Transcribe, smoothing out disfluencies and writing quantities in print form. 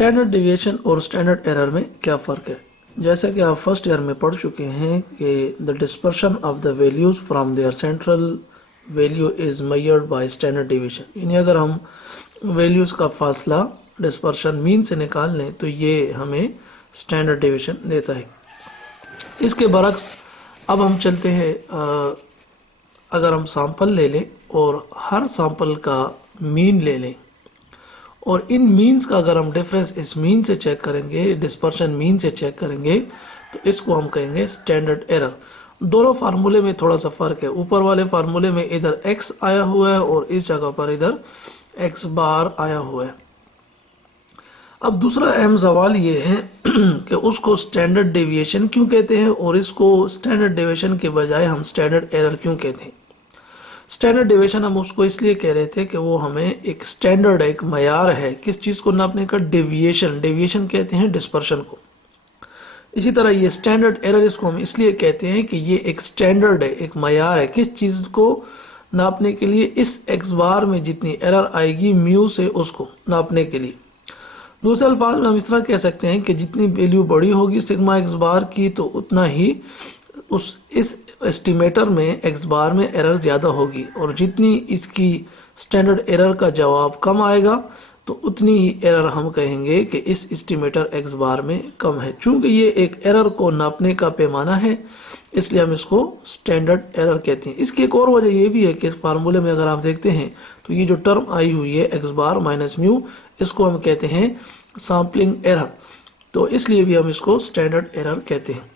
Standard deviation اور standard error میں کیا فرق ہے؟ جیسا کہ آپ فرسٹ ایئر میں پڑھ چکے ہیں کہ the dispersion of the values from their central value is measured by standard deviation. یعنی اگر ہم ویلیوز کا فاصلہ ڈسپرشن مین سے نکال لیں تو یہ ہمیں اسٹینڈرڈ ڈیویشن دیتا ہے. اس کے برعکس اب ہم چلتے ہیں، اگر ہم سیمپل لے لیں اور ہر سیمپل کا مین لے لیں اور ان مینز کا اگر ہم ڈفرینس اس مین سے چیک کریں گے، ڈسپرشن مین سے چیک کریں گے، تو اس کو ہم کہیں گے اسٹینڈرڈ ایرر. دونوں فارمولے میں تھوڑا سا فرق ہے. اوپر والے فارمولے میں ادھر ایکس آیا ہوا ہے اور اس جگہ پر ادھر ایکس بار آیا ہوا ہے. اب دوسرا اہم سوال یہ ہے کہ اس کو اسٹینڈرڈ ڈیویشن کیوں کہتے ہیں اور اس کو اسٹینڈرڈ ڈیویشن کے بجائے ہم اسٹینڈرڈ ایرر کیوں کہتے ہیں؟ اسٹینڈرڈ ڈیویشن ہم اس کو اس لیے کہہ رہے تھے کہ وہ ہمیں ایک اسٹینڈرڈ ایک معیار ہے کس چیز کو ناپنے کا، ڈیویشن کہتے ہیں ڈسپرشن کو. اسی طرح یہ اسٹینڈرڈ ایرر اس کو ہم اس لیے کہتے ہیں کہ یہ ایک اسٹینڈرڈ ہے، ایک معیار ہے کس چیز کو ناپنے کے لیے، اس ایکس بار میں جتنی ایرر آئے گی میو سے اس کو ناپنے کے لیے. دوسرے الفاظ میں ہم اس طرح کہہ سکتے ہیں کہ جتنی ویلیو بڑی ہوگی سگما ایکس بار کی تو اتنا ہی اس اسٹیمیٹر میں ایکس بار میں ایرر زیادہ ہوگی، اور جتنی اس کی اسٹینڈرڈ ایرر کا جواب کم آئے گا تو اتنی ہی ایرر ہم کہیں گے کہ اس اسٹیمیٹر ایکس بار میں کم ہے. چونکہ یہ ایک ایرر کو ناپنے کا پیمانہ ہے اس لیے ہم اس کو اسٹینڈرڈ ایرر کہتے ہیں. اس کی ایک اور وجہ یہ بھی ہے کہ اس فارمولے میں اگر آپ دیکھتے ہیں تو یہ جو ٹرم آئی ہوئی ہے ایکس بار مائنس میو، اس کو ہم کہتے ہیں سیمپلنگ ایرر، تو اس لیے بھی ہم اس کو اسٹینڈرڈ ایرر کہتے ہیں.